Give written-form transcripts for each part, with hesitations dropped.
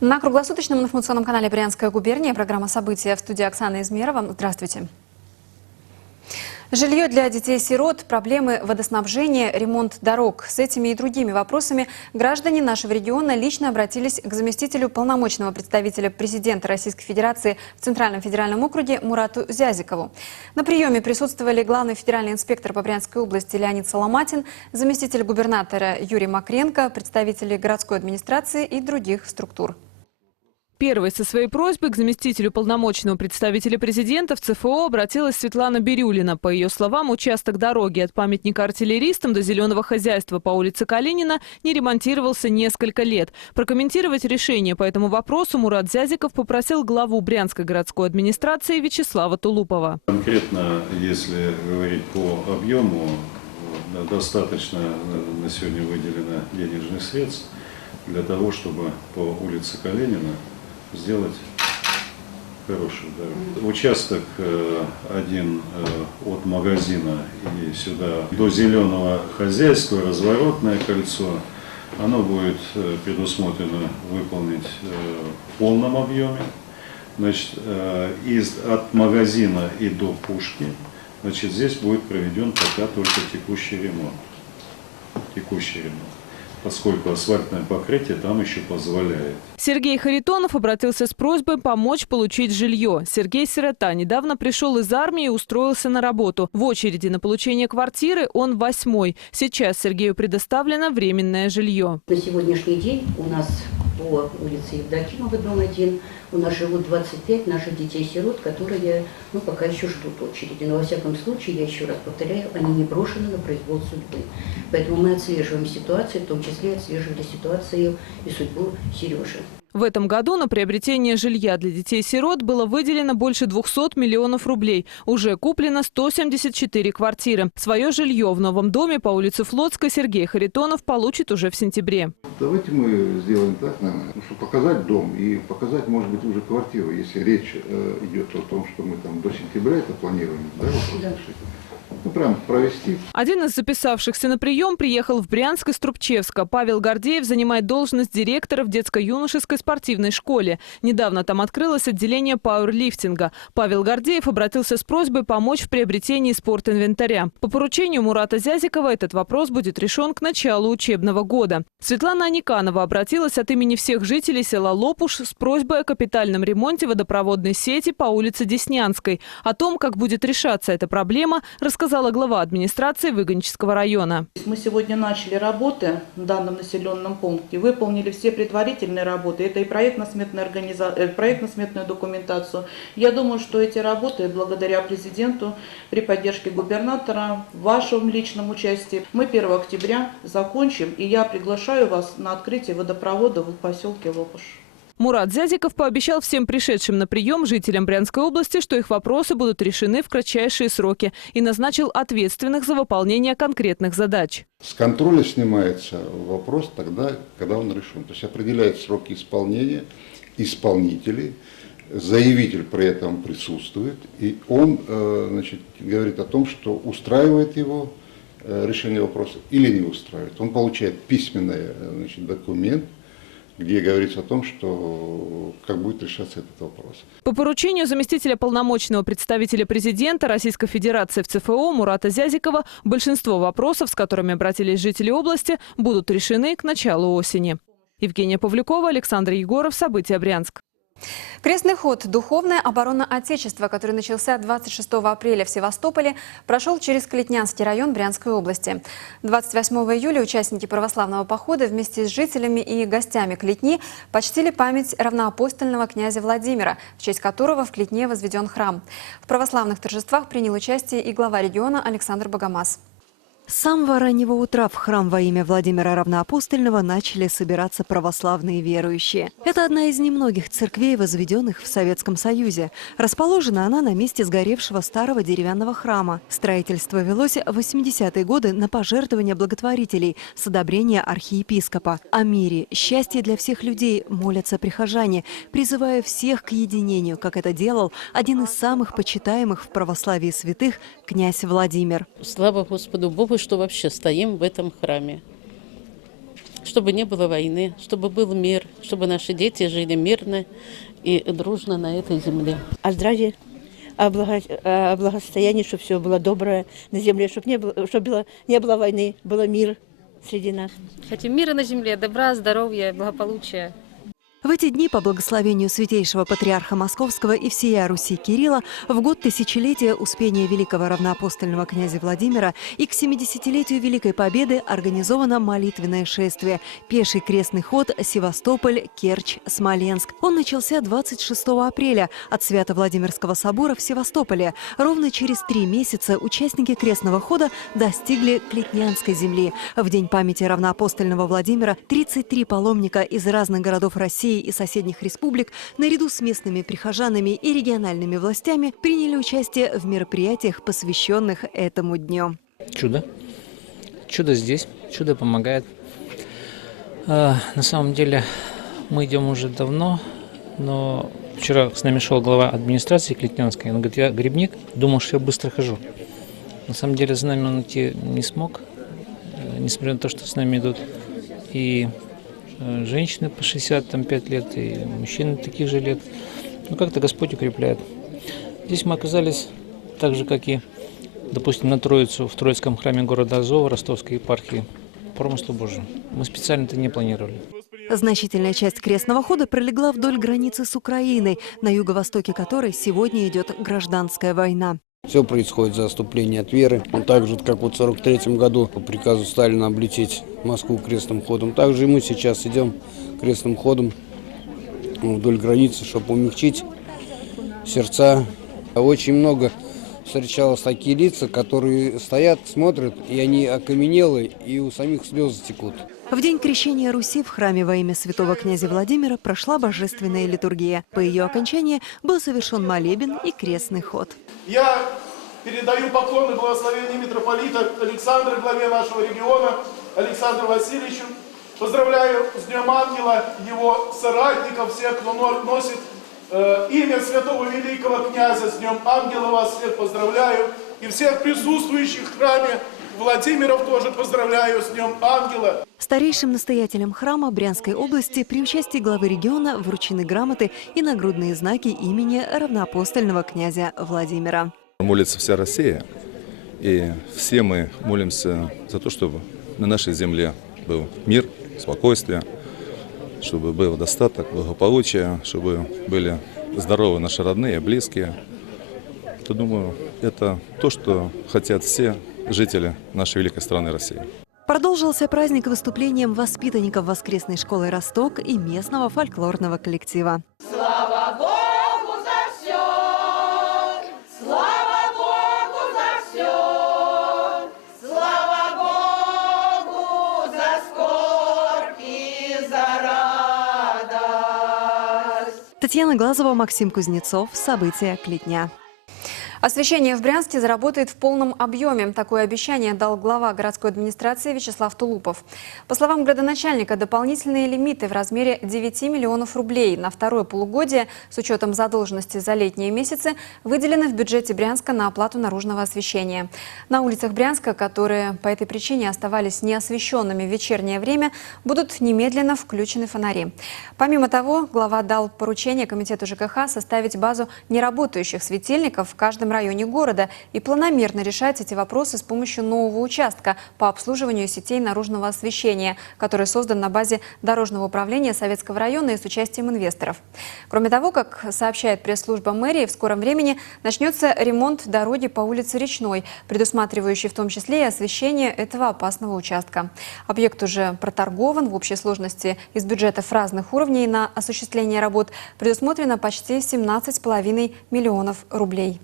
На круглосуточном информационном канале «Брянская губерния» программа «События», в студии Оксана Измерова. Здравствуйте. Жилье для детей-сирот, проблемы водоснабжения, ремонт дорог. С этими и другими вопросами граждане нашего региона лично обратились к заместителю полномочного представителя президента Российской Федерации в Центральном федеральном округе Мурату Зязикову. На приеме присутствовали главный федеральный инспектор по Брянской области Леонид Соломатин, заместитель губернатора Юрий Макренко, представители городской администрации и других структур. Первой со своей просьбой к заместителю полномочного представителя президента в ЦФО обратилась Светлана Бирюлина. По ее словам, участок дороги от памятника артиллеристам до зеленого хозяйства по улице Калинина не ремонтировался несколько лет. Прокомментировать решение по этому вопросу Мурат Зязиков попросил главу Брянской городской администрации Вячеслава Тулупова. Конкретно, если говорить по объему, достаточно на сегодня выделено денежных средств для того, чтобы по улице Калинина сделать хорошую дорогу. Участок один от магазина и сюда до зеленого хозяйства, разворотное кольцо, оно будет предусмотрено выполнить в полном объеме. Значит, от магазина и до Пушки, значит, здесь будет проведен пока только текущий ремонт. Поскольку асфальтное покрытие там еще позволяет. Сергей Харитонов обратился с просьбой помочь получить жилье. Сергей сирота, недавно пришел из армии и устроился на работу. В очереди на получение квартиры он 8-й. Сейчас Сергею предоставлено временное жилье. На сегодняшний день у нас по улице Евдокимова, дом 1, у нас живут 25 наших детей-сирот, которые пока еще ждут очереди. Но во всяком случае, я еще раз повторяю, они не брошены на произвол судьбы. Поэтому мы отслеживаем ситуацию, в том числе отслеживали ситуацию и судьбу Сережи. В этом году на приобретение жилья для детей-сирот было выделено больше 200 миллионов рублей. Уже куплено 174 квартиры. Свое жилье в новом доме по улице Флотской Сергей Харитонов получит уже в сентябре. Давайте мы сделаем так, чтобы показать дом и показать, может быть, уже квартиру, если речь идет о том, что мы там до сентября это планируем, да, решить. Прям провести. Один из записавшихся на прием приехал в Брянск из Трубчевска. Павел Гордеев занимает должность директора в детско-юношеской спортивной школе. Недавно там открылось отделение пауэрлифтинга. Павел Гордеев обратился с просьбой помочь в приобретении спортинвентаря. По поручению Мурата Зязикова этот вопрос будет решен к началу учебного года. Светлана Аниканова обратилась от имени всех жителей села Лопуш с просьбой о капитальном ремонте водопроводной сети по улице Деснянской. О том, как будет решаться эта проблема, рассказала глава администрации Выгонического района. Мы сегодня начали работы в данном населенном пункте, выполнили все предварительные работы, это и проектно-сметную документацию. Я думаю, что эти работы, благодаря президенту, при поддержке губернатора, в вашем личном участии, мы 1 октября закончим, и я приглашаю вас на открытие водопровода в поселке Лопуш. Мурат Зязиков пообещал всем пришедшим на прием жителям Брянской области, что их вопросы будут решены в кратчайшие сроки, и назначил ответственных за выполнение конкретных задач. С контроля снимается вопрос тогда, когда он решен. То есть определяет сроки исполнения, исполнителей, заявитель при этом присутствует, и он говорит о том, что устраивает его решение вопроса или не устраивает. Он получает письменный документ, где говорится о том, что как будет решаться этот вопрос. По поручению заместителя полномочного представителя президента Российской Федерации в ЦФО Мурата Зязикова большинство вопросов, с которыми обратились жители области, будут решены к началу осени. Евгения Павлюкова, Александр Егоров. События, Брянск. Крестный ход «Духовная оборона Отечества», который начался 26 апреля в Севастополе, прошел через Клетнянский район Брянской области. 28 июля участники православного похода вместе с жителями и гостями Клетни почтили память равноапостольного князя Владимира, в честь которого в Клетне возведен храм. В православных торжествах принял участие и глава региона Александр Богомаз. С самого раннего утра в храм во имя Владимира Равноапостольного начали собираться православные верующие. Это одна из немногих церквей, возведенных в Советском Союзе. Расположена она на месте сгоревшего старого деревянного храма. Строительство велось в 80-е годы на пожертвования благотворителей с одобрения архиепископа. О мире, счастье для всех людей молятся прихожане, призывая всех к единению, как это делал один из самых почитаемых в православии святых князь Владимир. Слава Господу Богу, что вообще стоим в этом храме. Чтобы не было войны, чтобы был мир, чтобы наши дети жили мирно и дружно на этой земле. О здравии, о благосостоянии, чтобы все было доброе на земле, чтобы не было войны, был мир среди нас. Хотим мира на земле, добра, здоровья, благополучия. В эти дни по благословению святейшего патриарха Московского и всея Руси Кирилла в год тысячелетия Успения великого равноапостольного князя Владимира и к 70-летию Великой Победы организовано молитвенное шествие «Пеший крестный ход Севастополь, Керчь, Смоленск». Он начался 26 апреля от Свято-Владимирского собора в Севастополе. Ровно через 3 месяца участники крестного хода достигли Клетнянской земли. В день памяти равноапостольного Владимира 33 паломника из разных городов России и соседних республик наряду с местными прихожанами и региональными властями приняли участие в мероприятиях, посвященных этому дню. Чудо. Чудо здесь. Чудо помогает. На самом деле мы идем уже давно, но вчера с нами шел глава администрации Клетнянской. Он говорит, я грибник, думал, что я быстро хожу. На самом деле за нами он идти не смог, несмотря на то, что с нами идут и женщины по 65 лет, и мужчины таких же лет. Но как-то Господь укрепляет. Здесь мы оказались так же, как и, допустим, на Троицу в Троицком храме города Азова Ростовской епархии. По промыслу Божию. Мы специально это не планировали. Значительная часть крестного хода пролегла вдоль границы с Украиной, на юго-востоке которой сегодня идет гражданская война. Все происходит за отступление от веры. Так же, как вот в 1943 году по приказу Сталина облететь Москву крестным ходом, так же и мы сейчас идем крестным ходом вдоль границы, чтобы умягчить сердца. Очень много встречалось такие лица, которые стоят, смотрят, и они окаменелы, и у самих слезы текут. В день крещения Руси в храме во имя святого князя Владимира прошла божественная литургия. По ее окончании был совершен молебен и крестный ход. Я передаю поклоны и благословения митрополита Александра, главе нашего региона, Александру Васильевичу. Поздравляю с Днем Ангела, его соратников, всех, кто носит имя святого великого князя. С Днем Ангела вас всех поздравляю. И всех присутствующих в храме Владимиров тоже поздравляю с Днем Ангела. Старейшим настоятелем храма Брянской области при участии главы региона вручены грамоты и нагрудные знаки имени равноапостольного князя Владимира. Молится вся Россия, и все мы молимся за то, чтобы на нашей земле был мир, спокойствие, чтобы был достаток, благополучие, чтобы были здоровы наши родные, близкие. То, думаю, это то, что хотят все жители нашей великой страны России. Продолжился праздник выступлением воспитанников воскресной школы «Росток» и местного фольклорного коллектива. Слава Богу за все! Слава Богу за все! Слава Богу за скорбь и за радость! Татьяна Глазова, Максим Кузнецов. События Клетня. Освещение в Брянске заработает в полном объеме. Такое обещание дал глава городской администрации Вячеслав Тулупов. По словам градоначальника, дополнительные лимиты в размере 9 миллионов рублей на второе полугодие с учетом задолженности за летние месяцы выделены в бюджете Брянска на оплату наружного освещения. На улицах Брянска, которые по этой причине оставались неосвещенными в вечернее время, будут немедленно включены фонари. Помимо того, глава дал поручение комитету ЖКХ составить базу неработающих светильников в каждом районе города и планомерно решать эти вопросы с помощью нового участка по обслуживанию сетей наружного освещения, который создан на базе Дорожного управления Советского района и с участием инвесторов. Кроме того, как сообщает пресс-служба мэрии, в скором времени начнется ремонт дороги по улице Речной, предусматривающий в том числе и освещение этого опасного участка. Объект уже проторгован. В общей сложности из бюджетов разных уровней на осуществление работ предусмотрено почти 17,5 миллионов рублей.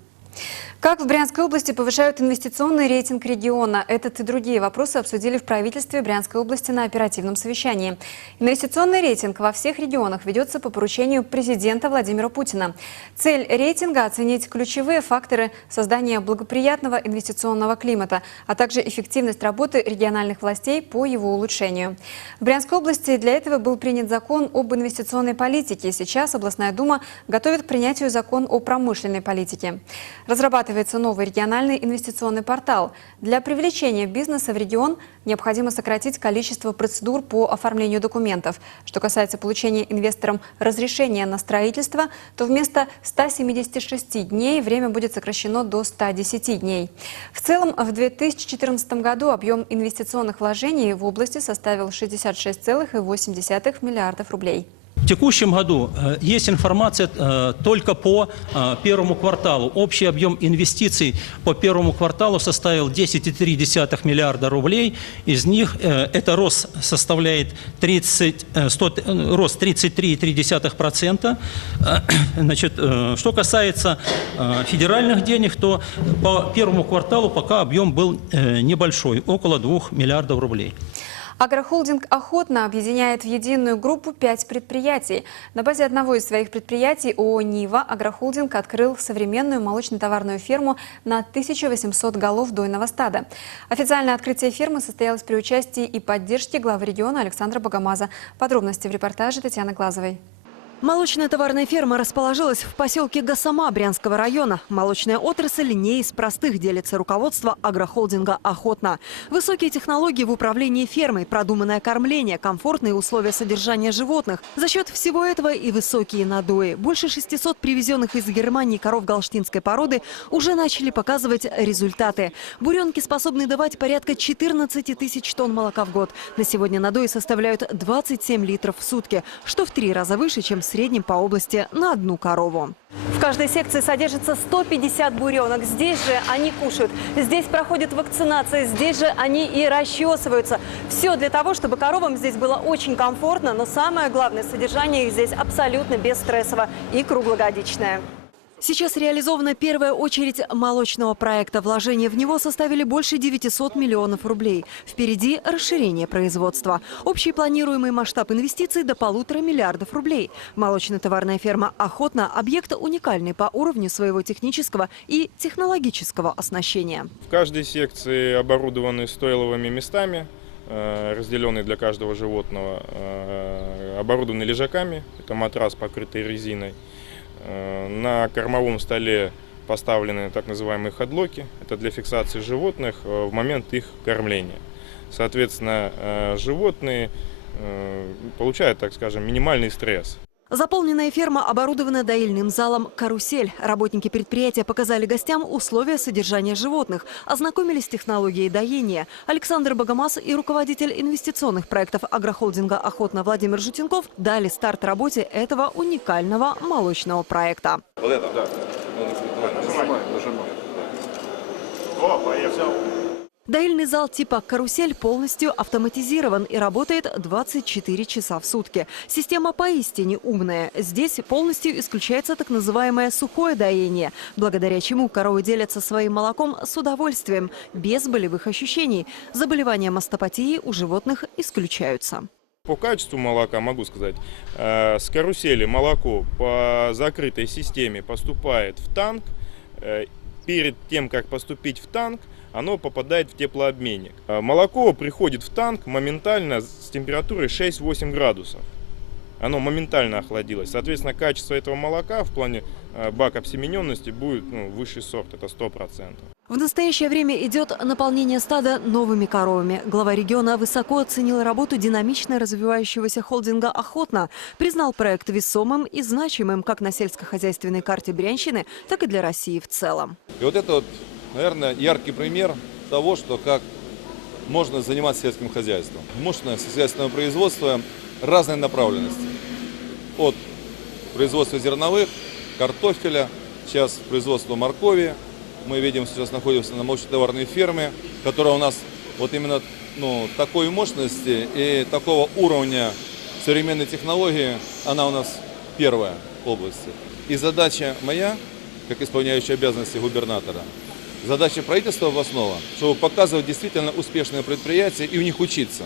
Как в Брянской области повышают инвестиционный рейтинг региона? Этот и другие вопросы обсудили в правительстве Брянской области на оперативном совещании. Инвестиционный рейтинг во всех регионах ведется по поручению президента Владимира Путина. Цель рейтинга – оценить ключевые факторы создания благоприятного инвестиционного климата, а также эффективность работы региональных властей по его улучшению. В Брянской области для этого был принят закон об инвестиционной политике. Сейчас областная дума готовит к принятию закон о промышленной политике. Разрабатывание разрабатывается новый региональный инвестиционный портал. Для привлечения бизнеса в регион необходимо сократить количество процедур по оформлению документов. Что касается получения инвесторам разрешения на строительство, то вместо 176 дней время будет сокращено до 110 дней. В целом, в 2014 году объем инвестиционных вложений в области составил 66,8 миллиардов рублей. В текущем году есть информация только по первому кварталу. Общий объем инвестиций по первому кварталу составил 10,3 миллиарда рублей. Из них это рост составляет рост 33,3%. Значит, что касается федеральных денег, то по первому кварталу пока объем был небольшой, около 2 миллиардов рублей. Агрохолдинг «Охотна» объединяет в единую группу 5 предприятий. На базе одного из своих предприятий ООО «Нива» агрохолдинг открыл современную молочно-товарную ферму на 1800 голов дойного стада. Официальное открытие фермы состоялось при участии и поддержке главы региона Александра Богомаза. Подробности в репортаже Татьяны Глазовой. Молочная товарная ферма расположилась в поселке Гасама Брянского района. Молочная отрасль не из простых, делится руководство агрохолдинга «Охотна». Высокие технологии в управлении фермой, продуманное кормление, комфортные условия содержания животных. За счет всего этого и высокие надои. Больше 600 привезенных из Германии коров галштинской породы уже начали показывать результаты. Буренки способны давать порядка 14 тысяч тонн молока в год. На сегодня надои составляют 27 литров в сутки, что в 3 раза выше, чем в среднем по области на одну корову. В каждой секции содержится 150 буренок. Здесь же они кушают. Здесь проходит вакцинация. Здесь же они и расчесываются. Все для того, чтобы коровам здесь было очень комфортно. Но самое главное, содержание их здесь абсолютно бесстрессово и круглогодичное. Сейчас реализована первая очередь молочного проекта. Вложения в него составили больше 900 миллионов рублей. Впереди расширение производства. Общий планируемый масштаб инвестиций до 1,5 миллиардов рублей. Молочно-товарная ферма «Охотна» – объект уникальный по уровню своего технического и технологического оснащения. В каждой секции оборудованы стойловыми местами, разделенные для каждого животного, оборудованы лежаками. Это матрас, покрытый резиной. На кормовом столе поставлены так называемые хедлоки. Это для фиксации животных в момент их кормления. Соответственно, животные получают, так скажем, минимальный стресс. Заполненная ферма оборудована доильным залом «Карусель». Работники предприятия показали гостям условия содержания животных, ознакомились с технологией доения. Александр Богомаз и руководитель инвестиционных проектов агрохолдинга «Охотна» Владимир Жутенков дали старт работе этого уникального молочного проекта. Вот это? Да. Нажимай. О, поехал. Доильный зал типа «Карусель» полностью автоматизирован и работает 24 часа в сутки. Система поистине умная. Здесь полностью исключается так называемое сухое доение, благодаря чему коровы делятся своим молоком с удовольствием, без болевых ощущений. Заболевания мастопатии у животных исключаются. По качеству молока могу сказать, с карусели молоко по закрытой системе поступает в танк. Перед тем, как поступить в танк, оно попадает в теплообменник. Молоко приходит в танк моментально с температурой 6-8 градусов. Оно моментально охладилось. Соответственно, качество этого молока в плане бакобсемененности будет высший сорт, это 100%. В настоящее время идет наполнение стада новыми коровами. Глава региона высоко оценил работу динамично развивающегося холдинга «Охотна». Признал проект весомым и значимым как на сельскохозяйственной карте Брянщины, так и для России в целом. И вот это вот, наверное, яркий пример того, что как можно заниматься сельским хозяйством. Мощное сельскохозяйственное производство разной направленности. От производства зерновых, картофеля, сейчас производство моркови. Мы видим, сейчас находимся на молочно-товарной ферме, которая у нас вот именно такой мощности и такого уровня современной технологии, она у нас первая в области. И задача моя, как исполняющий обязанности губернатора, задача правительства областного, чтобы показывать действительно успешные предприятия и у них учиться.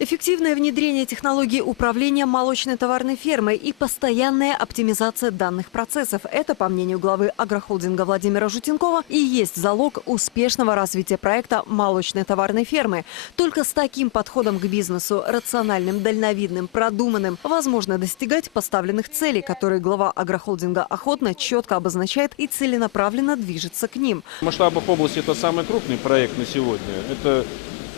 Эффективное внедрение технологий управления молочной товарной фермой и постоянная оптимизация данных процессов – это, по мнению главы агрохолдинга Владимира Жутенкова, и есть залог успешного развития проекта молочной товарной фермы. Только с таким подходом к бизнесу, рациональным, дальновидным, продуманным, возможно достигать поставленных целей, которые глава агрохолдинга охотно, четко обозначает и целенаправленно движется к ним. В масштабах области это самый крупный проект на сегодня. Это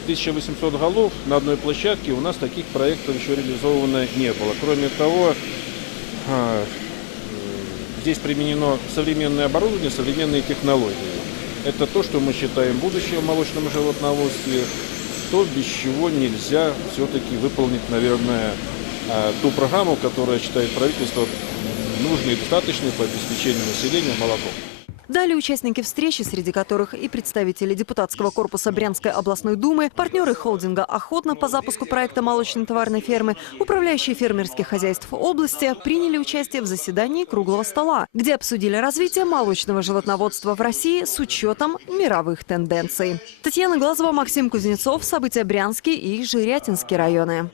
1800 голов на одной площадке. У нас таких проектов еще реализовано не было. Кроме того, здесь применено современное оборудование, современные технологии. Это то, что мы считаем будущее в молочном животноводстве, то, без чего нельзя все-таки выполнить, наверное, ту программу, которая считает правительство нужной и достаточной по обеспечению населения молоком. Далее участники встречи, среди которых и представители депутатского корпуса Брянской областной думы, партнеры холдинга «Охотно» по запуску проекта молочной товарной фермы, управляющие фермерских хозяйств области, приняли участие в заседании круглого стола, где обсудили развитие молочного животноводства в России с учетом мировых тенденций. Татьяна Глазова, Максим Кузнецов. События Брянский и Жирятинский районы.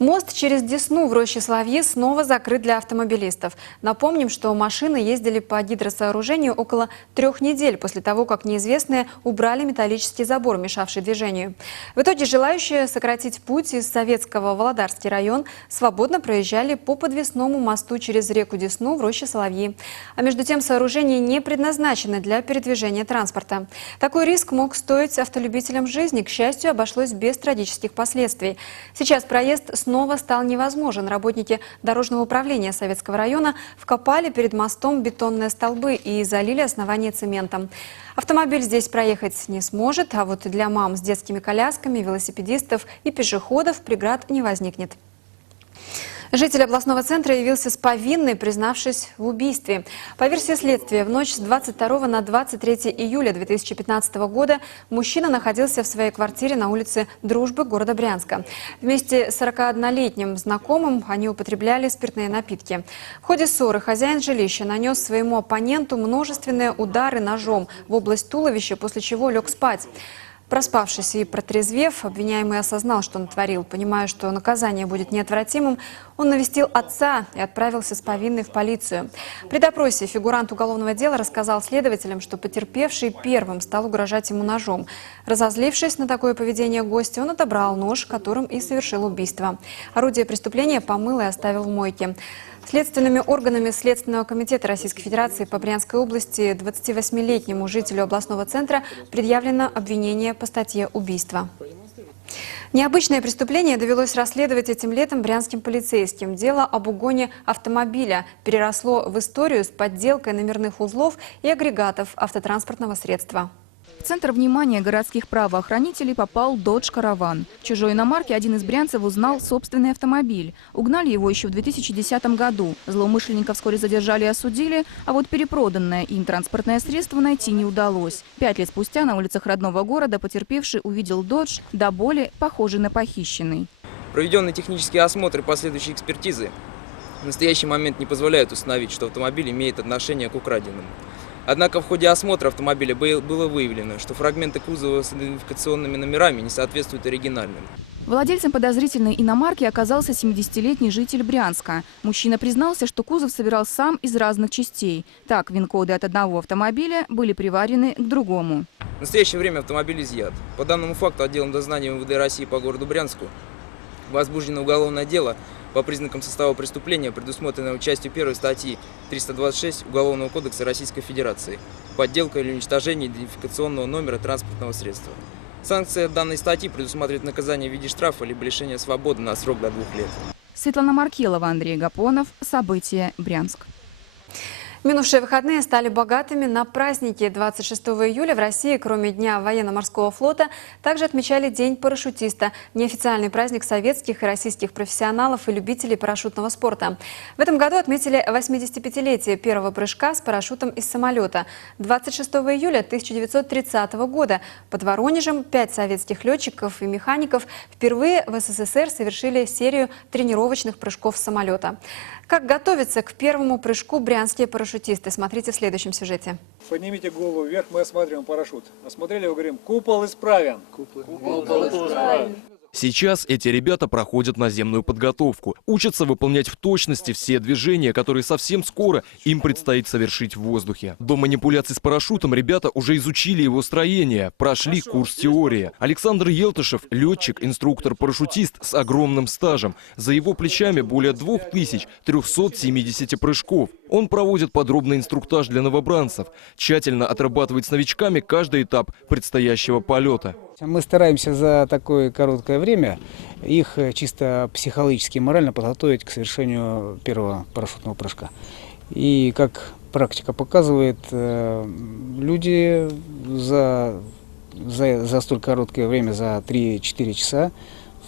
Мост через Десну в роще Соловьи снова закрыт для автомобилистов. Напомним, что машины ездили по гидросооружению около 3 недель после того, как неизвестные убрали металлический забор, мешавший движению. В итоге желающие сократить путь из Советского в Володарский район свободно проезжали по подвесному мосту через реку Десну в роще Соловьи. А между тем сооружение не предназначено для передвижения транспорта. Такой риск мог стоить автолюбителям жизни. К счастью, обошлось без трагических последствий. Сейчас проезд снова стал невозможен. Работники дорожного управления Советского района вкопали перед мостом бетонные столбы и залили основание цементом. Автомобиль здесь проехать не сможет, а вот для мам с детскими колясками, велосипедистов и пешеходов преград не возникнет. Житель областного центра явился с повинной, признавшись в убийстве. По версии следствия, в ночь с 22 на 23 июля 2015 года мужчина находился в своей квартире на улице Дружбы города Брянска. Вместе с 41-летним знакомым они употребляли спиртные напитки. В ходе ссоры хозяин жилища нанес своему оппоненту множественные удары ножом в область туловища, после чего лег спать. Проспавшись и протрезвев, обвиняемый осознал, что натворил. Понимая, что наказание будет неотвратимым, он навестил отца и отправился с повинной в полицию. При допросе фигурант уголовного дела рассказал следователям, что потерпевший первым стал угрожать ему ножом. Разозлившись на такое поведение гостя, он отобрал нож, которым и совершил убийство. Орудие преступления помыл и оставил в мойке. Следственными органами Следственного комитета Российской Федерации по Брянской области 28-летнему жителю областного центра предъявлено обвинение по статье «Убийство». Необычное преступление довелось расследовать этим летом брянским полицейским. Дело об угоне автомобиля переросло в историю с подделкой номерных узлов и агрегатов автотранспортного средства. В центр внимания городских правоохранителей попал Dodge Caravan. В чужой иномарке один из брянцев узнал собственный автомобиль. Угнали его еще в 2010 году. Злоумышленников вскоре задержали и осудили, а вот перепроданное им транспортное средство найти не удалось. 5 лет спустя на улицах родного города потерпевший увидел Dodge до боли похожий на похищенный. Проведенные технические осмотры и последующие экспертизы в настоящий момент не позволяют установить, что автомобиль имеет отношение к украденному. Однако в ходе осмотра автомобиля было выявлено, что фрагменты кузова с идентификационными номерами не соответствуют оригинальным. Владельцем подозрительной иномарки оказался 70-летний житель Брянска. Мужчина признался, что кузов собирал сам из разных частей. Так, ВИН-коды от одного автомобиля были приварены к другому. В настоящее время автомобиль изъят. По данному факту отделом дознания МВД России по городу Брянску возбуждено уголовное дело по признакам состава преступления, предусмотренного частью 1 статьи 326 Уголовного кодекса Российской Федерации, подделка или уничтожение идентификационного номера транспортного средства. Санкция данной статьи предусматривает наказание в виде штрафа либо лишения свободы на срок до 2 лет. Светлана Маркелова, Андрей Гапонов. События. Брянск. Минувшие выходные стали богатыми на праздники. 26 июля в России, кроме Дня военно-морского флота, также отмечали День парашютиста – неофициальный праздник советских и российских профессионалов и любителей парашютного спорта. В этом году отметили 85-летие первого прыжка с парашютом из самолета. 26 июля 1930 года под Воронежем 5 советских летчиков и механиков впервые в СССР совершили серию тренировочных прыжков с самолета. Как готовиться к первому прыжку брянские парашютисты парашютисты. Смотрите в следующем сюжете. Поднимите голову вверх, мы осматриваем парашют. Осмотрели, говорим, купол исправен. Купол исправен. Сейчас эти ребята проходят наземную подготовку, учатся выполнять в точности все движения, которые совсем скоро им предстоит совершить в воздухе. До манипуляций с парашютом ребята уже изучили его строение, прошли курс теории. Александр Елтышев – летчик-инструктор-парашютист с огромным стажем. За его плечами более 2370 прыжков. Он проводит подробный инструктаж для новобранцев, тщательно отрабатывает с новичками каждый этап предстоящего полета. Мы стараемся за такое короткое время их чисто психологически и морально подготовить к совершению первого парашютного прыжка. И как практика показывает, люди за столь короткое время, за 3-4 часа,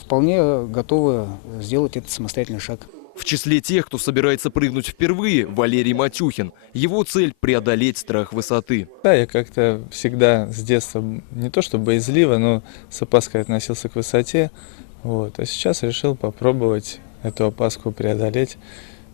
вполне готовы сделать этот самостоятельный шаг. В числе тех, кто собирается прыгнуть впервые, Валерий Матюхин. Его цель – преодолеть страх высоты. Да, я как-то всегда с детства не то что боязливо, но с опаской относился к высоте. А сейчас решил попробовать эту опаску преодолеть,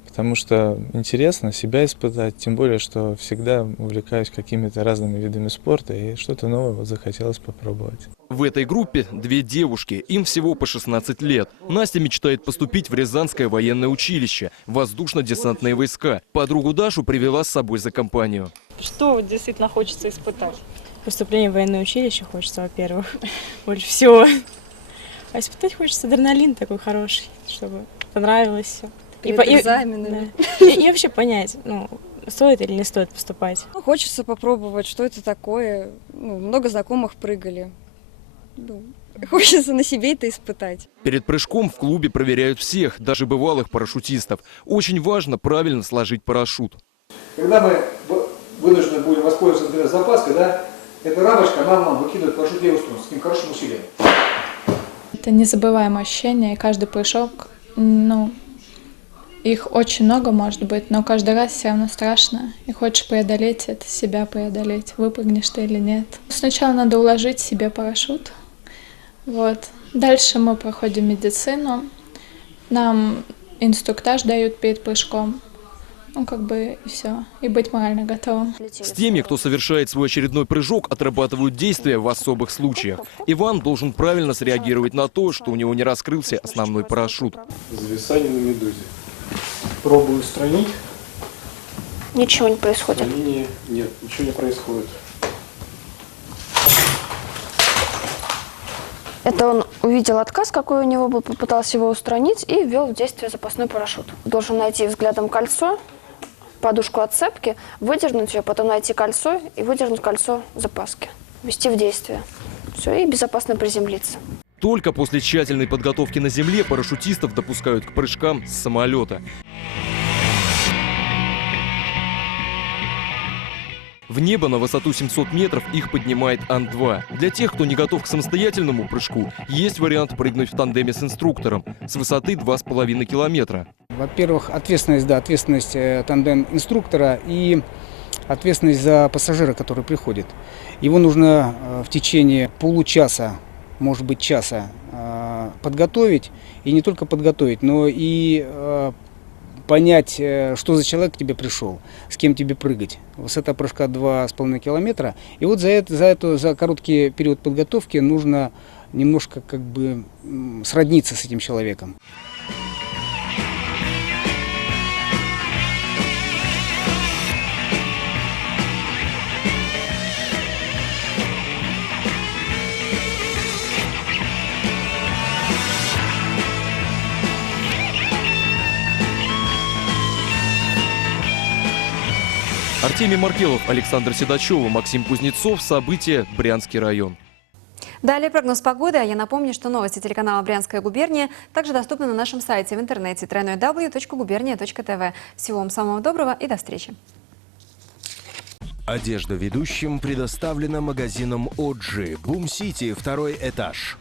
потому что интересно себя испытать, тем более, что всегда увлекаюсь какими-то разными видами спорта, и что-то новое захотелось попробовать. В этой группе 2 девушки, им всего по 16 лет. Настя мечтает поступить в Рязанское военное училище, воздушно-десантные войска. Подругу Дашу привела с собой за компанию. Что действительно хочется испытать? Поступление в военное училище хочется, во-первых, больше всего. А испытать хочется адреналин такой хороший, чтобы понравилось все. Перед экзаменами. Да. И вообще понять, стоит или не стоит поступать. Хочется попробовать, что это такое. Много знакомых прыгали. Хочется на себе это испытать. Перед прыжком в клубе проверяют всех, даже бывалых парашютистов. Очень важно правильно сложить парашют. Когда мы вынуждены будем воспользоваться, например, запаской, эта рамочка нам выкидывает парашют в левую сторону с таким хорошим усилием. Это незабываемое ощущение, и каждый прыжок, их очень много может быть, но каждый раз все равно страшно. И хочешь преодолеть это, себя преодолеть, выпрыгнешь ты или нет. Сначала надо уложить себе парашют. Дальше мы проходим медицину. Нам инструктаж дают перед прыжком. И все. И быть морально готовым. С теми, кто совершает свой очередной прыжок, отрабатывают действия в особых случаях. Иван должен правильно среагировать на то, что у него не раскрылся основной парашют. Зависание на медузе. Пробую устранить. Ничего не происходит. Нет, ничего не происходит. Это он увидел отказ, какой у него был, попытался его устранить и ввел в действие запасной парашют. Должен найти взглядом кольцо, подушку отцепки, выдернуть ее, потом найти кольцо и выдернуть кольцо запаски. Ввести в действие. Все, и безопасно приземлиться. Только после тщательной подготовки на земле парашютистов допускают к прыжкам с самолета. В небо на высоту 700 метров их поднимает Ан-2. Для тех, кто не готов к самостоятельному прыжку, есть вариант прыгнуть в тандеме с инструктором с высоты 2,5 километра. Во-первых, ответственность тандем-инструктора и ответственность за пассажира, который приходит. Его нужно в течение получаса, может быть часа, подготовить. И не только подготовить, но и понять, что за человек к тебе пришел, с кем тебе прыгать. Высота прыжка 2,5 километра. И за короткий период подготовки нужно немножко сродниться с этим человеком. Артемий Маркелов, Александр Седачев, Максим Кузнецов. События. Брянский район. Далее прогноз погоды. А я напомню, что новости телеканала «Брянская губерния» также доступны на нашем сайте в интернете www.gubernia.tv. Всего вам самого доброго и до встречи. Одежда ведущим предоставлена магазином «Оджи», Бум-Сити, 2-й этаж.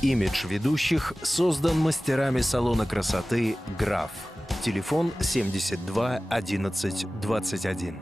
Имидж ведущих создан мастерами салона красоты «Граф». Телефон 72 11 21.